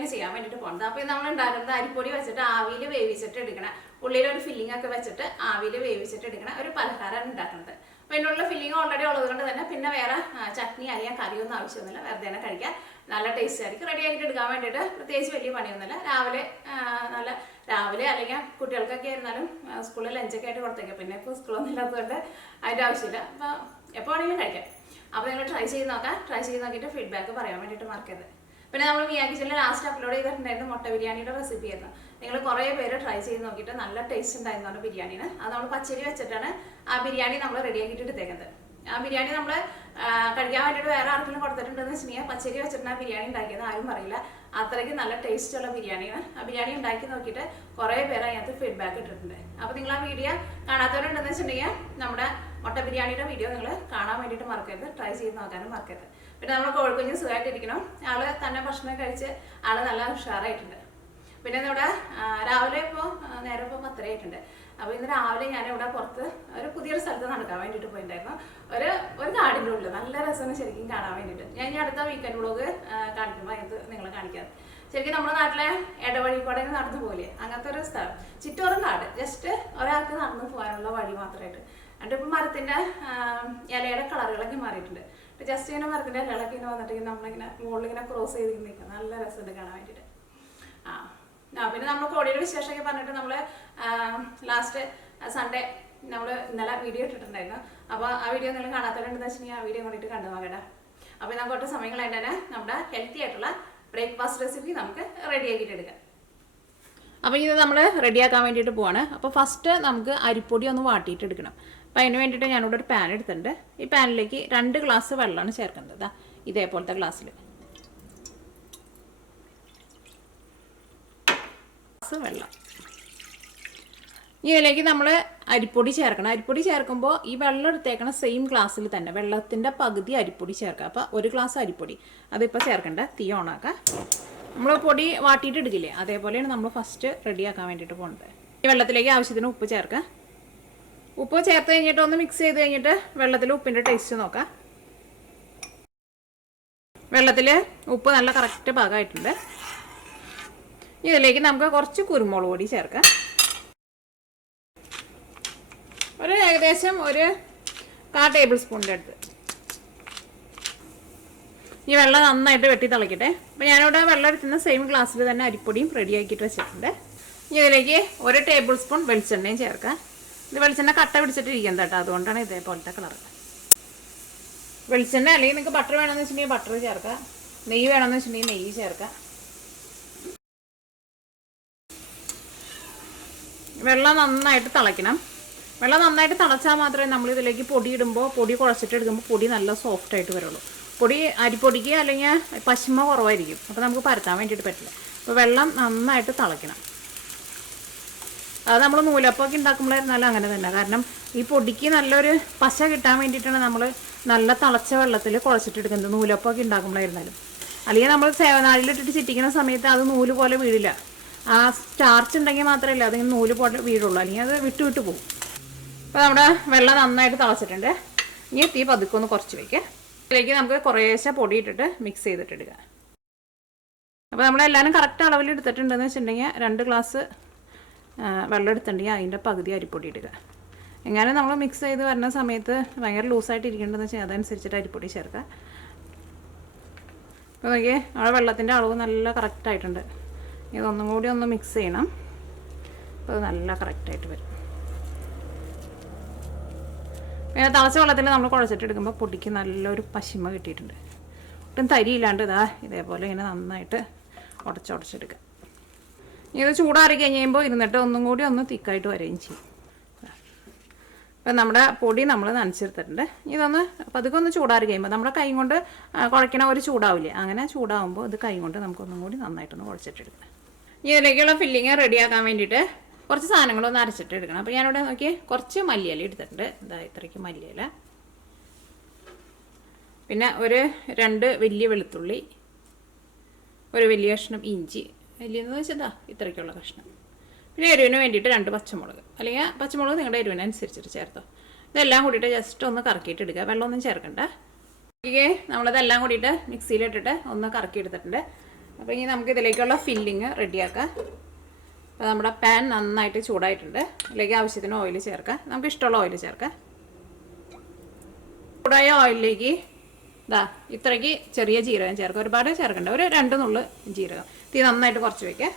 ബിരിയാണിയാണ് ചെയ്യാൻ വേണ്ടിയിട്ട് പോകുന്നത്. അപ്പോൾ നമ്മൾ ഉണ്ടാക്കുന്നത് അരിപ്പൊടി വെച്ചിട്ട് ആവിയിൽ വേവിച്ചിട്ട് എടുക്കണ, ഉള്ളിലൊരു ഫില്ലിംഗ് ഒക്കെ വെച്ചിട്ട് ആവിയിൽ വേവിച്ചിട്ട് എടുക്കണ ഒരു പലഹാരമാണ് ഉണ്ടാക്കുന്നത്. അപ്പോൾ ഇതിനുള്ള ഫില്ലിംഗ് ഓൾറെഡി ഉള്ളത് കൊണ്ട് തന്നെ പിന്നെ വേറെ ചട്നി അല്ലെങ്കിൽ കറിയൊന്നും ആവശ്യമൊന്നുമില്ല, വെറുതെ തന്നെ കഴിക്കാൻ നല്ല ടേസ്റ്റ് ആയിരിക്കും. റെഡി ആക്കിയിട്ട് എടുക്കാൻ വേണ്ടിയിട്ട് പ്രത്യേകിച്ച് വലിയ പണിയൊന്നുമില്ല. രാവിലെ അല്ലെങ്കിൽ കുട്ടികൾക്കൊക്കെ ആയിരുന്നാലും സ്കൂളിൽ ലഞ്ചൊക്കെ ആയിട്ട് കൊടുത്തേക്കാം. പിന്നെ ഇപ്പോൾ സ്കൂളൊന്നും ഇല്ലാത്തതുകൊണ്ട് അതിൻ്റെ ആവശ്യമില്ല. അപ്പോൾ എപ്പോൾ വേണമെങ്കിലും കഴിക്കാം. അപ്പോൾ നിങ്ങൾ ട്രൈ ചെയ്ത് നോക്കാം. ട്രൈ ചെയ്ത് നോക്കിയിട്ട് ഫീഡ്ബാക്ക് പറയാൻ വേണ്ടിയിട്ട് മറക്കരുത്. പിന്നെ നമ്മൾ മിയാ കിച്ചണിൽ ലാസ്റ്റ് അപ്ലോഡ് ചെയ്തിട്ടുണ്ടായിരുന്നു മുട്ട ബിരിയാണിയുടെ റെസിപ്പി ആയിരുന്നു. നിങ്ങൾ കുറേ പേര് ട്രൈ ചെയ്ത് നോക്കിയിട്ട് നല്ല ടേസ്റ്റ് ഉണ്ടായിരുന്നു ബിരിയാണിന്. അത് നമ്മൾ പച്ചരി വെച്ചിട്ടാണ് ആ ബിരിയാണി നമ്മൾ റെഡിയാക്കിയിട്ട് എടുത്തേക്കുന്നത്. ആ ബിരിയാണി നമ്മൾ കഴിക്കാൻ വേണ്ടിയിട്ട് വേറെ ആർക്കെങ്കിലും കൊടുത്തിട്ടുണ്ടെന്ന് വെച്ചിട്ടുണ്ടെങ്കിൽ പച്ചരി വെച്ചിട്ടാണ് ബിരിയാണി ഉണ്ടാക്കിയത് ആരും പറയില്ല. അത്രയ്ക്ക് നല്ല ടേസ്റ്റുള്ള ബിരിയാണിയാണ്. ആ ബിരിയാണി ഉണ്ടാക്കി നോക്കിയിട്ട് കുറേ പേര് അതിനകത്ത് ഫീഡ്ബാക്ക് ഇട്ടിട്ടുണ്ട്. അപ്പോൾ നിങ്ങൾ ആ വീഡിയോ കാണാത്തവരുണ്ടെന്ന് വെച്ചിട്ടുണ്ടെങ്കിൽ നമ്മുടെ മുട്ട ബിരിയാണിയുടെ വീഡിയോ നിങ്ങൾ കാണാൻ വേണ്ടിയിട്ട് മറക്കരുത്. ട്രൈ ചെയ്ത് നോക്കാനും മറക്കരുത്. പിന്നെ നമ്മൾ കോഴിക്കുഞ്ഞ് സുഖമായിട്ടിരിക്കണം. ആള് തന്നെ ഭക്ഷണം കഴിച്ച് ആള് നല്ല ഉഷാറായിട്ടുണ്ട്. പിന്നെ ഇവിടെ രാവിലെ ഇപ്പോൾ നേരെ ഇപ്പോൾ 10 ആയിട്ടുണ്ട്. അപ്പോൾ ഇന്ന് രാവിലെ ഞാനിവിടെ പുറത്ത് ഒരു പുതിയൊരു സ്ഥലത്ത് നടക്കാൻ വേണ്ടിയിട്ട് പോയിട്ടുണ്ടായിരുന്നു. ഒരു കാടിൻ്റെ ഉള്ളിൽ നല്ല രസമാണ് ശരിക്കും കാണാൻ വേണ്ടിയിട്ട്. ഞാൻ ഇനി അടുത്ത വീക്കെൻഡ് വ്ളോഗ് കാണിക്കുമ്പോൾ അതിനകത്ത് നിങ്ങളെ കാണിക്കാം. ശരിക്കും നമ്മുടെ നാട്ടിലെ ഇടവഴിക്കൂടെ നടന്നു പോലെ അങ്ങനത്തെ ഒരു സ്ഥലം, ചുറ്റോറും കാട്, ജസ്റ്റ് ഒരാൾക്ക് നടന്നു പോകാനുള്ള വഴി മാത്രമായിട്ട്. എന്നിട്ട് ഇപ്പം മരത്തിൻ്റെ ഇലയുടെ കളറുകളൊക്കെ മാറിയിട്ടുണ്ട്. ജസ്റ്റ് ഇങ്ങനെ മരത്തിൻ്റെ ഇലകളൊക്കെ ഇങ്ങനെ വന്നിട്ട് നമ്മളിങ്ങനെ മുകളിലിങ്ങനെ ക്രോസ് ചെയ്ത് നിൽക്കുക. നല്ല രസമുണ്ട് കാണാൻ വേണ്ടിയിട്ട്. പിന്നെ നമ്മൾ കോടിയുടെ വിശേഷമൊക്കെ പറഞ്ഞിട്ട് നമ്മൾ ലാസ്റ്റ് സൺഡേ നമ്മൾ ഇന്നലെ വീഡിയോ ഇട്ടിട്ടുണ്ടായിരുന്നു. അപ്പോൾ ആ വീഡിയോ നിങ്ങൾ കാണാത്തവരുണ്ടെന്ന് വെച്ചിട്ടുണ്ടെങ്കിൽ ആ വീഡിയോ കൊണ്ടിട്ട് കണ്ടു നോക്കട്ടെ. അപ്പോൾ നമുക്ക് ഒട്ടും സമയങ്ങളായിട്ട് തന്നെ നമ്മുടെ ഹെൽത്തി ആയിട്ടുള്ള ബ്രേക്ക്ഫാസ്റ്റ് റെസിപ്പി നമുക്ക് റെഡിയാക്കിയിട്ട് എടുക്കാം. അപ്പോൾ ഇത് നമ്മൾ റെഡിയാക്കാൻ വേണ്ടിയിട്ട് പോവാണ്. അപ്പോൾ ഫസ്റ്റ് നമുക്ക് അരിപ്പൊടി ഒന്ന് വാട്ടിയിട്ട് എടുക്കണം. അപ്പോൾ അതിന് വേണ്ടിയിട്ട് ഞാനിവിടെ ഒരു പാൻ എടുത്തിട്ടുണ്ട്. ഈ പാനിലേക്ക് 2 ഗ്ലാസ് വെള്ളമാണ് ചേർക്കുന്നത്. ഇതേപോലത്തെ ഗ്ലാസ്സിൽ വെള്ളം. ഇതിലേക്ക് നമ്മൾ അരിപ്പൊടി ചേർക്കണം. അരിപ്പൊടി ചേർക്കുമ്പോൾ ഈ വെള്ളം എടുത്തേക്കണം സെയിം ഗ്ലാസ്സിൽ തന്നെ വെള്ളത്തിൻ്റെ പകുതി അരിപ്പൊടി ചേർക്കുക. അപ്പോൾ 1 ഗ്ലാസ് അരിപ്പൊടി അതിപ്പോൾ ചേർക്കണ്ട. തീ ഓണാക്കുക. നമ്മൾ പൊടി വാട്ടിയിട്ട് എടുക്കില്ലേ, അതേപോലെയാണ് നമ്മൾ ഫസ്റ്റ് റെഡിയാക്കാൻ വേണ്ടിയിട്ട് പോകുന്നത്. ഈ വെള്ളത്തിലേക്ക് ആവശ്യത്തിന് ഉപ്പ് ചേർക്കുക. ഉപ്പ് ചേർത്ത് കഴിഞ്ഞിട്ട് ഒന്ന് മിക്സ് ചെയ്ത് കഴിഞ്ഞിട്ട് വെള്ളത്തിൽ ഉപ്പിൻ്റെ ടേസ്റ്റ് നോക്കാം. വെള്ളത്തിൽ ഉപ്പ് നല്ല കറക്റ്റ് പാകമായിട്ടുണ്ട്. ഇതിലേക്ക് നമുക്ക് കുറച്ച് കുരുമുളക് പൊടി ചേർക്കാം. ഏകദേശം ഒരു 1/4 ടേബിൾ സ്പൂണിൻ്റെ അടുത്ത്. ഈ വെള്ളം നന്നായിട്ട് വെട്ടി തിളക്കട്ടെ. അപ്പോൾ ഞാനിവിടെ വെള്ളം എടുക്കുന്ന സെയിം ഗ്ലാസ്സിൽ തന്നെ അരിപ്പൊടിയും റെഡിയാക്കിയിട്ട് വെച്ചിട്ടുണ്ട്. ഇതിലേക്ക് 1 ടേബിൾ സ്പൂൺ വെളിച്ചെണ്ണയും ചേർക്കാം. ഇത് വെളിച്ചെണ്ണ കട്ട പിടിച്ചിട്ടിരിക്കുന്നത് കേട്ടോ, അതുകൊണ്ടാണ് ഇതേപോലത്തെ കളർ. വെളിച്ചെണ്ണ അല്ലെങ്കിൽ നിങ്ങൾക്ക് ബട്ടർ വേണമെന്ന് വെച്ചിട്ടുണ്ടെങ്കിൽ ബട്ടർ ചേർക്കാം, നെയ്യ് വേണമെന്ന് വെച്ചിട്ടുണ്ടെങ്കിൽ നെയ്യ് ചേർക്കാം. വെള്ളം നന്നായിട്ട് തിളയ്ക്കണം. വെള്ളം നന്നായിട്ട് തിളച്ചാൽ മാത്രമേ നമ്മൾ ഇതിലേക്ക് പൊടി ഇടുമ്പോൾ പൊടി കുഴച്ചിട്ട് എടുക്കുമ്പോൾ പൊടി നല്ല സോഫ്റ്റായിട്ട് വരുള്ളൂ. അരിപ്പൊടിക്ക് അല്ലെങ്കിൽ പശിമ കുറവായിരിക്കും, അപ്പോൾ നമുക്ക് പരത്താൻ വേണ്ടിയിട്ട് പറ്റില്ല. അപ്പോൾ വെള്ളം നന്നായിട്ട് തിളയ്ക്കണം. അത് നമ്മൾ നൂലപ്പമൊക്കെ ഉണ്ടാക്കുമ്പോഴായിരുന്നാലും അങ്ങനെ തന്നെ. കാരണം ഈ പൊടിക്ക് നല്ലൊരു പശ കിട്ടാൻ വേണ്ടിയിട്ടാണ് നമ്മൾ നല്ല തിളച്ച വെള്ളത്തിൽ കുഴച്ചിട്ടെടുക്കുന്നത് നൂലപ്പമൊക്കെ ഉണ്ടാക്കുമ്പോഴായിരുന്നാലും. അല്ലെങ്കിൽ നമ്മൾ സേവനാഴിയിലിട്ടിട്ട് ചിറ്റിക്കുന്ന സമയത്ത് അത് നൂല് പോലെ വീഴില്ല. ആ സ്റ്റാർച്ച് ഉണ്ടെങ്കിൽ മാത്രമല്ല അതിങ്ങനെ നൂല് പോലെ വീഴുള്ളൂ, അല്ലെങ്കിൽ അത് വിട്ട് പോകും. അപ്പോൾ നമ്മുടെ വെള്ളം നന്നായിട്ട് തിളച്ചിട്ടുണ്ട്. ഇനി തീ പതുക്കൊന്ന് കുറച്ച് വയ്ക്കുക. ഇതിലേക്ക് നമുക്ക് കുറേശ്ശെ പൊടി ഇട്ടിട്ട് മിക്സ് ചെയ്തിട്ടെടുക്കുക. അപ്പോൾ നമ്മളെല്ലാവരും കറക്റ്റ് അളവിൽ എടുത്തിട്ടുണ്ടെന്ന് വെച്ചിട്ടുണ്ടെങ്കിൽ 2 ഗ്ലാസ് വെള്ളം എടുത്തിട്ടുണ്ടെങ്കിൽ അതിൻ്റെ പകുതി അരിപ്പൊടി ഇടുക. എങ്ങനെ നമ്മൾ മിക്സ് ചെയ്ത് വരുന്ന സമയത്ത് ഭയങ്കര ലൂസായിട്ട് ഇരിക്കേണ്ടതെന്ന് വെച്ചാൽ അതനുസരിച്ചിട്ട് അരിപ്പൊടി ചേർക്കുക. അപ്പോൾ നോക്കിയേ നമ്മുടെ വെള്ളത്തിൻ്റെ അളവ് നല്ല കറക്റ്റായിട്ടുണ്ട്. ഇതൊന്നും കൂടി ഒന്ന് മിക്സ് ചെയ്യണം. അപ്പോൾ അത് നല്ല കറക്റ്റായിട്ട് വരും. പിന്നെ തിളച്ച വെള്ളത്തിൽ നമ്മൾ കുഴച്ചിട്ടെടുക്കുമ്പോൾ പൊടിക്ക് നല്ലൊരു പശിമ കിട്ടിയിട്ടുണ്ട്. ഒട്ടും തരിയില്ലാണ്ട് ഇതേപോലെ ഇങ്ങനെ നന്നായിട്ട് ഉടച്ചെടുക്കുക. ഇത് ചൂടാറി കഴിയുമ്പോൾ ഇരുന്നിട്ട് ഒന്നും കൂടി ഒന്ന് തിക്കായിട്ട് വരികയും ചെയ്യും. അപ്പം നമ്മുടെ പൊടി നമ്മൾ നനച്ചെടുത്തിട്ടുണ്ട്. ഇതൊന്ന് പതുക്കെ ഒന്ന് ചൂടാറി കഴിയുമ്പോൾ നമ്മുടെ കൈ കൊണ്ട് കുഴക്കണ ഒരു ചൂടാവില്ലേ, അങ്ങനെ ചൂടാവുമ്പോൾ ഇത് കൈ കൊണ്ട് നമുക്കൊന്നും കൂടി നന്നായിട്ടൊന്ന് കുഴച്ചിട്ടെടുക്കുക. ഇതിലേക്കുള്ള ഫില്ലിങ് റെഡിയാക്കാൻ വേണ്ടിയിട്ട് കുറച്ച് സാധനങ്ങളൊന്ന് അരച്ചിട്ട് എടുക്കണം. അപ്പോൾ ഞാനിവിടെ നോക്കി കുറച്ച് മല്ലിയില എടുത്തിട്ടുണ്ട്. ഇത്രയ്ക്ക് മല്ലിയില, പിന്നെ 2 വലിയ വെളുത്തുള്ളി, ഒരു വലിയ കഷ്ണം ഇഞ്ചി, വലിയെന്ന് വെച്ചാൽ ഇത്രയ്ക്കുള്ള കഷ്ണം, പിന്നെ എരിവിന് വേണ്ടിയിട്ട് 2 പച്ചമുളക്, അല്ലെങ്കിൽ പച്ചമുളക് നിങ്ങളുടെ എരിവിനനുസരിച്ചിട്ട് ചേർത്തോ. ഇതെല്ലാം കൂടിയിട്ട് ജസ്റ്റ് ഒന്ന് കറക്കിയിട്ട് എടുക്കുക. വെള്ളമൊന്നും ചേർക്കണ്ട. നമ്മളതെല്ലാം കൂടിയിട്ട് മിക്സിയിലിട്ടിട്ട് ഒന്ന് കറക്കി എടുത്തിട്ടുണ്ട്. അപ്പോൾ ഇനി നമുക്ക് ഇതിലേക്കുള്ള ഫില്ലിങ് റെഡിയാക്കാം. അപ്പോൾ നമ്മുടെ പാൻ നന്നായിട്ട് ചൂടായിട്ടുണ്ട്. ഇതിലേക്ക് ആവശ്യത്തിന് ഓയിൽ ചേർക്കാം. നമുക്ക് ഇഷ്ടമുള്ള ഓയിൽ ചേർക്കാം. ചൂടായ ഓയിലിലേക്ക് ഇത്രയ്ക്ക് ചെറിയ ജീരകം ചേർക്കാം. ഒരുപാട് ചേർക്കണ്ട, ഒരു 2 നുള്ള് ജീരകം. തീ നന്നായിട്ട് കുറച്ച് വയ്ക്കാം.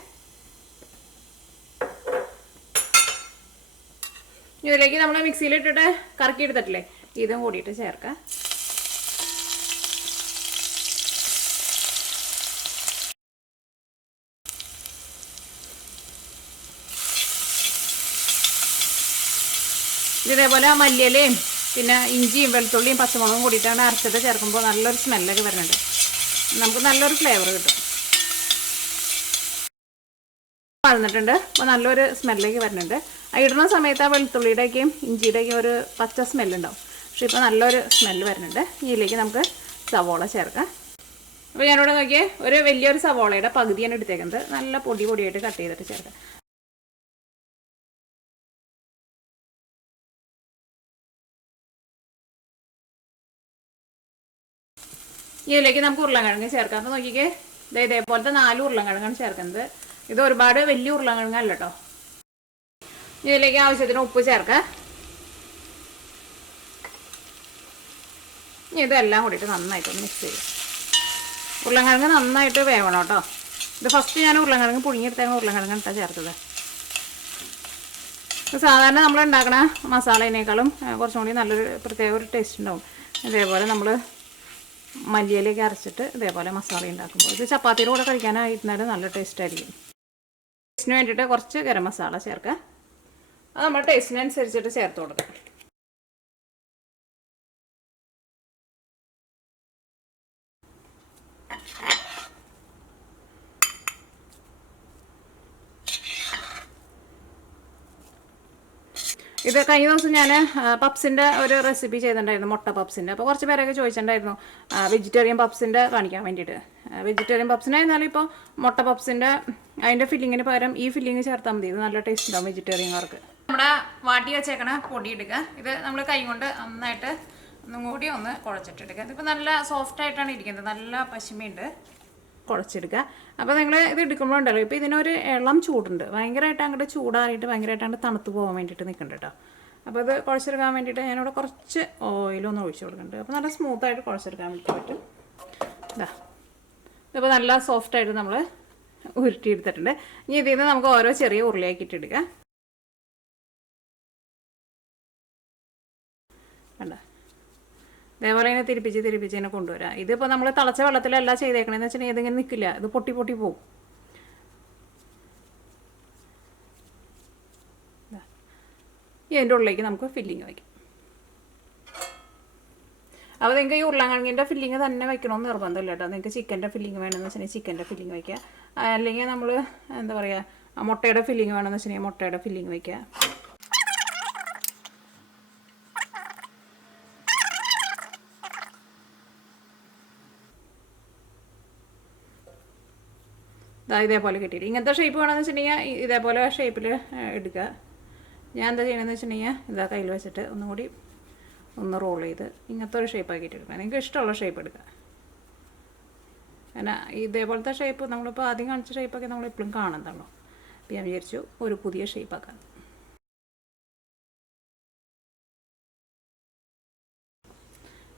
ഇതിലേക്ക് നമ്മൾ മിക്സിയിലിട്ടിട്ട് കറക്കി എടുത്തിട്ടില്ലേ, ഇതും കൂടിയിട്ട് ചേർക്കാം. ഇതേപോലെ മല്ലിയിലയും പിന്നെ ഇഞ്ചിയും വെളുത്തുള്ളിയും പച്ചമുളകും കൂടിയിട്ടാണ് അരച്ചിട്ട് ചേർക്കുമ്പോൾ നല്ലൊരു സ്മെല്ലൊക്കെ വരുന്നുണ്ട്. നമുക്ക് നല്ലൊരു ഫ്ലേവർ കിട്ടും. വഴന്നിട്ടുണ്ട്. അപ്പോൾ നല്ലൊരു സ്മെല്ലൊക്കെ വരുന്നുണ്ട്. ഇടുന്ന സമയത്ത് ആ വെളുത്തുള്ളിയുടെയൊക്കെയും ഇഞ്ചിയുടെയൊക്കെയും ഒരു പച്ച സ്മെല്ലുണ്ടാവും. പക്ഷേ ഇപ്പോൾ നല്ലൊരു സ്മെല്ല് വരുന്നുണ്ട്. ഇതിലേക്ക് നമുക്ക് സവോള ചേർക്കാം. അപ്പോൾ ഞാനിവിടെ നോക്കിയേ ഒരു വലിയൊരു സവോളയുടെ പകുതിയാണ് എടുത്തേക്കുന്നത്. നല്ല പൊടിയായിട്ട് കട്ട് ചെയ്തിട്ട് ചേർക്കാം. ഇതിലേക്ക് നമുക്ക് ഉരുളക്കിഴങ്ങ് ചേർക്കാം. അപ്പോൾ നോക്കിക്കേ, ഇതേപോലത്തെ 4 ഉരുളക്കിഴങ്ങാണ് ചേർക്കുന്നത്. ഇത് ഒരുപാട് വലിയ ഉരുളക്കിഴങ്ങല്ല കേട്ടോ. ഇതിലേക്ക് ആവശ്യത്തിന് ഉപ്പ് ചേർക്കാം. ഇതെല്ലാം കൂടിയിട്ട് നന്നായിട്ടൊന്ന് മിക്സ് ചെയ്യും. ഉരുളക്കിഴങ്ങ് നന്നായിട്ട് വേവണം കേട്ടോ. ഇത് ഫസ്റ്റ് ഞാൻ ഉരുളക്കിഴങ്ങ് പുഴുങ്ങിയെടുത്തേക്കുന്ന ഉരുളക്കിഴങ്ങ് ഇട്ടാണ് ചേർത്തത്. സാധാരണ നമ്മൾ ഉണ്ടാക്കണ മസാലയിനേക്കാളും കുറച്ചും കൂടി നല്ലൊരു പ്രത്യേക ഒരു ടേസ്റ്റ് ഉണ്ടാവും. ഇതേപോലെ നമ്മൾ മല്ലിയിലേക്ക് അരച്ചിട്ട് ഇതേപോലെ മസാല ഉണ്ടാക്കുമ്പോൾ ഇത് ചപ്പാത്തിയുടെ കൂടെ കഴിക്കാനായിരുന്നാലും നല്ല ടേസ്റ്റ് ആയിരിക്കും. ടേസ്റ്റിന് വേണ്ടിയിട്ട് കുറച്ച് ഗരം മസാല ചേർക്കാം. അത് നമ്മൾ ടേസ്റ്റിനനുസരിച്ചിട്ട് ചേർത്ത് കൊടുക്കാം. ഇത് കഴിഞ്ഞ ദിവസം ഞാൻ പപ്സിൻ്റെ ഒരു റെസിപ്പി ചെയ്തിട്ടുണ്ടായിരുന്നു, മുട്ട പപ്സിൻ്റെ. അപ്പോൾ കുറച്ച് പേരൊക്കെ ചോദിച്ചിട്ടുണ്ടായിരുന്നു വെജിറ്റേറിയൻ പപ്സിൻ്റെ കാണിക്കാൻ വേണ്ടിയിട്ട്. വെജിറ്റേറിയൻ പപ്സിനായിരുന്നാലും ഇപ്പോൾ മുട്ട പപ്സിൻ്റെ അതിൻ്റെ ഫില്ലിങ്ങിന് പകരം ഈ ഫില്ലിങ് ചേർത്താൽ മതി. ഇത് നല്ല ടേസ്റ്റ് ഉണ്ടാവും വെജിറ്റേറിയൻകാർക്ക്. നമ്മുടെ വാട്ടി വെച്ചേക്കണ പൊടി എടുക്കുക. ഇത് നമ്മൾ കൈ കൊണ്ട് നന്നായിട്ട് ഒന്നും കൂടി ഒന്ന് കുഴച്ചിട്ടെടുക്കുക. ഇതിപ്പോൾ നല്ല സോഫ്റ്റായിട്ടാണ് ഇരിക്കുന്നത്, നല്ല പശിമയുണ്ട്. കുഴച്ചെടുക്കുക. അപ്പോൾ നിങ്ങൾ ഇത് എടുക്കുമ്പോഴുണ്ടല്ലോ, ഇപ്പോൾ ഇതിനൊരു ഇളം ചൂടുണ്ട്. ഭയങ്കരമായിട്ട് അങ്ങോട്ട് ചൂടാറിയിട്ട് ഭയങ്കരമായിട്ട് അങ്ങോട്ട് തണുത്ത് പോകാൻ വേണ്ടിയിട്ട് നിൽക്കുന്നുണ്ട് കേട്ടോ. അപ്പോൾ ഇത് കുഴച്ചെടുക്കാൻ വേണ്ടിയിട്ട് ഞാനിവിടെ കുറച്ച് ഓയിലൊന്ന് ഒഴിച്ച് കൊടുക്കുന്നുണ്ട്. അപ്പോൾ നല്ല സ്മൂത്തായിട്ട് കുഴച്ചെടുക്കാൻ വേണ്ടി പറ്റും. ഇതിപ്പോൾ നല്ല സോഫ്റ്റായിട്ട് നമ്മൾ ഉരുട്ടിയെടുത്തിട്ടുണ്ട്. ഇനി ഇതിൽ നിന്ന് നമുക്ക് ഓരോ ചെറിയ ഉരുളയാക്കിയിട്ട് എടുക്കാം. കണ്ടോ, അതേപോലെ തന്നെ തിരിപ്പിച്ച് ഇതിനെ കൊണ്ടുവരാം. ഇതിപ്പോൾ നമ്മൾ തിളച്ച വെള്ളത്തിലല്ല ചെയ്തേക്കണമെന്ന് വെച്ചിട്ടുണ്ടെങ്കിൽ ഇതിങ്ങനെ നിൽക്കില്ല, ഇത് പൊട്ടി പോകും. ഇതിൻ്റെ ഉള്ളിലേക്ക് നമുക്ക് ഫില്ലിങ് വയ്ക്കാം. അപ്പോൾ നിങ്ങൾക്ക് ഈ ഉരുളക്കിഴങ്ങിൻ്റെ ഫില്ലിങ് തന്നെ വയ്ക്കണമെന്ന് നിർബന്ധമില്ല കേട്ടോ. നിങ്ങൾക്ക് ചിക്കൻ്റെ ഫില്ലിങ് വേണമെന്ന് വെച്ചിട്ടുണ്ടെങ്കിൽ ചിക്കൻ്റെ ഫില്ലിങ് വയ്ക്കുക. അല്ലെങ്കിൽ നമ്മൾ എന്താ പറയുക, മുട്ടയുടെ ഫില്ലിങ് വേണമെന്ന് വെച്ചിട്ടുണ്ടെങ്കിൽ മുട്ടയുടെ ഫില്ലിങ് വയ്ക്കുക. ഇതേപോലെ കിട്ടിയിട്ട് ഇങ്ങനത്തെ ഷേപ്പ് വേണമെന്ന് വെച്ചിട്ടുണ്ടെങ്കിൽ ഇതേപോലെ ഷേപ്പിൽ എടുക്കുക. ഞാൻ എന്താ ചെയ്യണമെന്ന് വെച്ചിട്ടുണ്ടെങ്കിൽ കയ്യിൽ വെച്ചിട്ട് ഒന്നും കൂടി ഒന്ന് റോൾ ചെയ്ത് ഇങ്ങനത്തെ ഒരു ഷേപ്പ് ആക്കിയിട്ട് എടുക്കുക. നിങ്ങൾക്ക് ഇഷ്ടമുള്ള ഷേപ്പ് എടുക്കുക. കാരണം ഇതേപോലത്തെ ഷേപ്പ് നമ്മളിപ്പോൾ ആദ്യം കാണിച്ച ഷേപ്പൊക്കെ നമ്മളെപ്പോഴും കാണുന്നതാണല്ലോ. അപ്പോൾ ഞാൻ വിചാരിച്ചു ഒരു പുതിയ ഷേപ്പാക്കാൻ.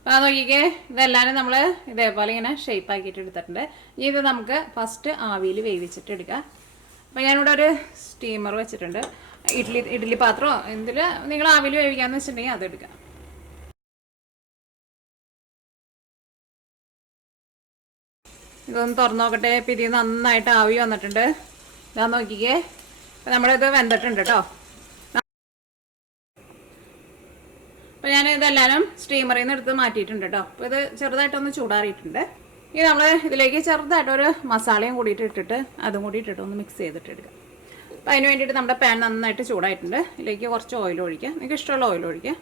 അപ്പോൾ നോക്കിക്കേ, ഇതെല്ലാവരും നമ്മൾ ഇതേപോലെ ഇങ്ങനെ ഷേപ്പ് ആക്കിയിട്ട് എടുത്തിട്ടുണ്ട്. ഇനി ഇത് നമുക്ക് ഫസ്റ്റ് ആവിയിൽ വേവിച്ചിട്ട് എടുക്കാം. അപ്പോൾ ഞാനിവിടെ ഒരു സ്റ്റീമർ വെച്ചിട്ടുണ്ട്. ഇഡ്ഡലി പാത്രമോ എന്തിൽ നിങ്ങൾ ആവിയിൽ വേവിക്കാമെന്ന് വെച്ചിട്ടുണ്ടെങ്കിൽ അതെടുക്കാം. ഇതൊന്ന് തുറന്നു നോക്കട്ടെ. ഇപ്പോൾ ഇതിൽ നന്നായിട്ട് ആവി വന്നിട്ടുണ്ട്. ഇതാ നോക്കിക്കേ, അപ്പോൾ നമ്മളിത് വെന്തിട്ടുണ്ട് കേട്ടോ. അപ്പോൾ ഞാൻ ഇതെല്ലാവരും സ്റ്റീമറിൽ നിന്ന് എടുത്ത് മാറ്റിയിട്ടുണ്ട് കേട്ടോ. അപ്പോൾ ഇത് ചെറുതായിട്ടൊന്ന് ചൂടാറിയിട്ടുണ്ട്. ഇനി നമ്മൾ ഇതിലേക്ക് ചെറുതായിട്ടൊരു മസാലയും കൂടിയിട്ട് ഇട്ടിട്ട് അതും കൂടി ഇട്ടിട്ട് ഒന്ന് മിക്സ് ചെയ്തിട്ട് എടുക്കാം. അപ്പോൾ അതിന് വേണ്ടിയിട്ട് നമ്മുടെ പാൻ നന്നായിട്ട് ചൂടായിട്ടുണ്ട്. ഇതിലേക്ക് കുറച്ച് ഓയിൽ ഒഴിക്കുക. നിങ്ങൾക്ക് ഇഷ്ടമുള്ള ഓയിൽ ഒഴിക്കുക.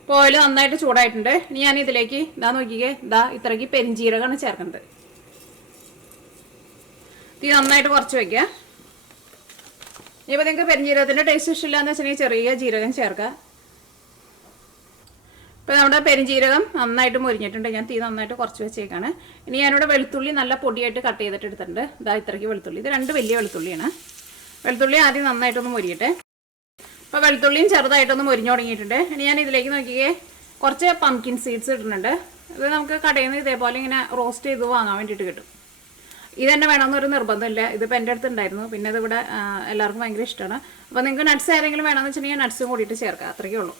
ഇപ്പോൾ ഓയിൽ നന്നായിട്ട് ചൂടായിട്ടുണ്ട്. ഇനി ഞാൻ ഇതിലേക്ക് നോക്കിക്കേ, ഇത്രയ്ക്ക് പെരിഞ്ജീരകമാണ് ചേർക്കുന്നത്. തീ നന്നായിട്ട് കുറച്ച് വയ്ക്കുക. ഇപ്പോൾ നിങ്ങൾക്ക് പെരിഞ്ജീരകത്തിൻ്റെ ടേസ്റ്റ് ഇഷ്ടമില്ല എന്ന് വെച്ചിട്ടുണ്ടെങ്കിൽ ചെറിയ ജീരകം ചേർക്കുക. ഇപ്പോൾ നമ്മുടെ പെരുംജീരകം നന്നായിട്ട് മുരിഞ്ഞിട്ടുണ്ട്. ഞാൻ തീ നന്നായിട്ട് കുറച്ച് വെച്ചേക്കാണ്. ഇനി ഞാനിവിടെ വെളുത്തുള്ളി നല്ല പൊടിയായിട്ട് കട്ട് ചെയ്തിട്ട് എടുത്തിട്ടുണ്ട്. ഇതാ ഇത്രയ്ക്ക് വെളുത്തുള്ളി. ഇത് 2 വലിയ വെളുത്തുള്ളിയാണ്. വെളുത്തുള്ളി ആദ്യം നന്നായിട്ടൊന്ന് മുരിയട്ടെ. അപ്പോൾ വെളുത്തുള്ളിയും ചെറുതായിട്ടൊന്ന് മുരിഞ്ഞു തുടങ്ങിയിട്ടുണ്ട്. ഇനി ഞാൻ ഇതിലേക്ക് നോക്കിയേ കുറച്ച് പംകിൻ സീഡ്സ് ഇടുന്നുണ്ട്. ഇത് നമുക്ക് കടയിൽ നിന്ന് ഇതേപോലെ ഇങ്ങനെ റോസ്റ്റ് ചെയ്ത് വാങ്ങാൻ വേണ്ടിയിട്ട് കിട്ടും. ഇത് തന്നെ വേണമെന്നൊരു നിർബന്ധമില്ല. ഇതിപ്പോൾ എൻ്റെ അടുത്ത് ഉണ്ടായിരുന്നു. പിന്നെ ഇതിവിടെ എല്ലാവർക്കും ഭയങ്കര ഇഷ്ടമാണ്. അപ്പോൾ നിങ്ങൾക്ക് നട്ട്സ് ഏതെങ്കിലും വേണമെന്ന് വെച്ചിട്ടുണ്ടെങ്കിൽ നട്ട്സും കൂടിയിട്ട് ചേർക്കാം. അത്രയ്ക്കേ ഉള്ളൂ.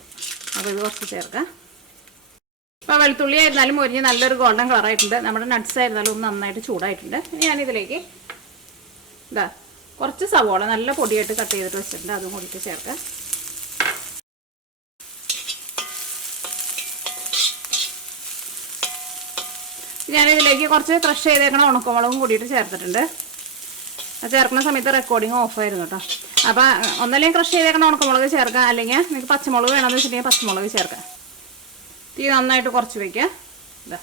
അപ്പോൾ ഇത് കുറച്ച് ചേർക്കാം. ഇപ്പോൾ വെളുത്തുള്ളി ആയിരുന്നാലും മുരിഞ്ഞ് നല്ലൊരു ഗോൾഡൻ കളറായിട്ടുണ്ട്. നമ്മുടെ നട്ട്സ് ആയിരുന്നാലും നന്നായിട്ട് ചൂടായിട്ടുണ്ട്. ഇനി ഞാനിതിലേക്ക് ഇതാ കുറച്ച് സവോള നല്ല പൊടിയായിട്ട് കട്ട് ചെയ്തിട്ട് വെച്ചിട്ടുണ്ട്. അതും കൂടിയിട്ട് ചേർക്കാം. ഞാനിതിലേക്ക് കുറച്ച് ക്രഷ് ചെയ്തേക്കണ ഉണക്കമുളകും കൂടിയിട്ട് ചേർത്തിട്ടുണ്ട്. ചേർക്കുന്ന സമയത്ത് റെക്കോർഡിങ് ഓഫായിരുന്നു കേട്ടോ. അപ്പോൾ ഒന്നല്ലെങ്കിൽ ക്രഷ് ചെയ്തേക്കണ ഉണക്കമുളക് ചേർക്കാം, അല്ലെങ്കിൽ നിങ്ങൾക്ക് പച്ചമുളക് വേണമെന്ന് വെച്ചിട്ടുണ്ടെങ്കിൽ പച്ചമുളക് ചേർക്കാം. തീ നന്നായിട്ട് കുറച്ച് വയ്ക്കുക. ഇതാ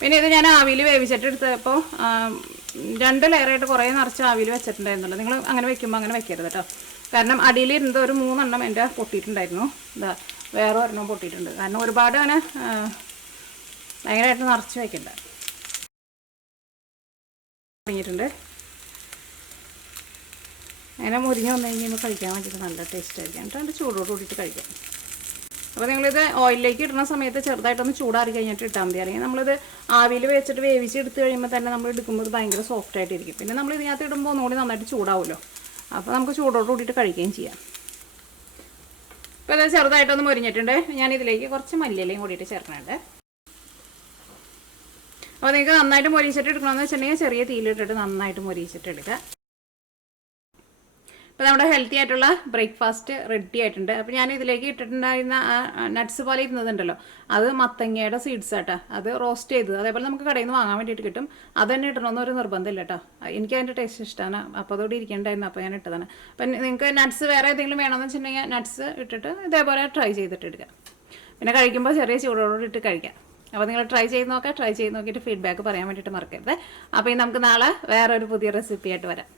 പിന്നെ ഇത് ഞാൻ ആവിയിൽ വേവിച്ചിട്ട് എടുത്തപ്പോൾ 2 ലെയറായിട്ട് കുറേ നിറച്ച് ആവിയിൽ വെച്ചിട്ടുണ്ടായിരുന്നല്ലോ. നിങ്ങൾ അങ്ങനെ വെക്കുമ്പോൾ അങ്ങനെ വെക്കരുത് കേട്ടോ. കാരണം അടിയിലിരുന്നത് ഒരു 3 എണ്ണം എൻ്റെ പൊട്ടിയിട്ടുണ്ടായിരുന്നു. ഇതാ വേറെ ഒരെണ്ണം പൊട്ടിയിട്ടുണ്ട്. കാരണം ഒരുപാട് അങ്ങനെ ഭയങ്കരമായിട്ട് നിറച്ച് വയ്ക്കണ്ട. തുടങ്ങിയിട്ടുണ്ട്. അങ്ങനെ മുരിഞ്ഞ് വന്നു കഴിഞ്ഞാൽ കഴിക്കാൻ വേണ്ടിയിട്ട് നല്ല ടേസ്റ്റ് ആയിരിക്കും. എന്നിട്ട് ചൂടോട് കൂടിയിട്ട് കഴിക്കാം. അപ്പോൾ നിങ്ങളിത് ഓയിലിലേക്ക് ഇടുന്ന സമയത്ത് ചെറുതായിട്ടൊന്ന് ചൂടാറി കഴിഞ്ഞിട്ട് ഇട്ടാൽ മതി. അല്ലെങ്കിൽ നമ്മളിത് ആവിയിൽ വെച്ചിട്ട് വേവിച്ച് എടുത്ത് കഴിയുമ്പോൾ തന്നെ നമ്മൾ എടുക്കുമ്പോൾ ഇത് ഭയങ്കര സോഫ്റ്റ് ആയിട്ടിരിക്കും. പിന്നെ നമ്മൾ ഇതിനകത്ത് ഇടുമ്പോൾ ഒന്നുകൂടി നന്നായിട്ട് ചൂടാവുമല്ലോ. അപ്പോൾ നമുക്ക് ചൂടോട് കൂടിയിട്ട് കഴിക്കുകയും ചെയ്യാം. ഇപ്പോൾ ഇത് ചെറുതായിട്ടൊന്ന് മുരിഞ്ഞിട്ടുണ്ട്. ഞാൻ ഇതിലേക്ക് കുറച്ച് മല്ലിയിലയും കൂടിയിട്ട് ചേർക്കുന്നുണ്ട്. അപ്പോൾ നിങ്ങൾക്ക് നന്നായിട്ട് മൊരിച്ചിട്ട് എടുക്കണമെന്ന് വെച്ചിട്ടുണ്ടെങ്കിൽ ചെറിയ തീയിലിട്ടിട്ട് നന്നായിട്ട് മൊരിച്ചിട്ട് എടുക്കുക. ഇപ്പോൾ നമ്മുടെ ഹെൽത്തി ആയിട്ടുള്ള ബ്രേക്ക്ഫാസ്റ്റ് റെഡി ആയിട്ടുണ്ട്. അപ്പോൾ ഞാൻ ഇതിലേക്ക് ഇട്ടിട്ടുണ്ടായിരുന്ന ആ നട്ട്സ് പോലെ ഇരുന്നതുണ്ടല്ലോ, അത് മത്തങ്ങയുടെ സീഡ്സ് ആട്ടോ. അത് റോസ്റ്റ് ചെയ്തത് അതേപോലെ നമുക്ക് കടയിൽ നിന്ന് വാങ്ങാൻ വേണ്ടിയിട്ട് കിട്ടും. അത് തന്നെ ഇടണമെന്നൊരു നിർബന്ധമില്ല കേട്ടോ. എനിക്ക് അതിൻ്റെ ടേസ്റ്റ് ഇഷ്ടമാണ്. അപ്പോൾ അതോടെ ഇരിക്കേണ്ടായിരുന്നു. അപ്പോൾ ഞാൻ ഇട്ടതാണ്. അപ്പം നിങ്ങൾക്ക് നട്ട്സ് വേറെ ഏതെങ്കിലും വേണമെന്ന് വെച്ചിട്ടുണ്ടെങ്കിൽ നട്ട്സ് ഇട്ടിട്ട് ഇതേപോലെ ട്രൈ ചെയ്തിട്ട് എടുക്കുക. പിന്നെ കഴിക്കുമ്പോൾ ചെറിയ ചൂടോട് ഇട്ട് കഴിക്കാം. അപ്പോൾ നിങ്ങൾ ട്രൈ ചെയ്ത് നോക്കുക. ട്രൈ ചെയ്ത് നോക്കിയിട്ട് ഫീഡ്ബാക്ക് പറയാൻ വേണ്ടിയിട്ട് മറക്കരുത്. അപ്പോൾ നമുക്ക് നാളെ വേറെ ഒരു പുതിയ റെസിപ്പി ആയിട്ട് വരാം.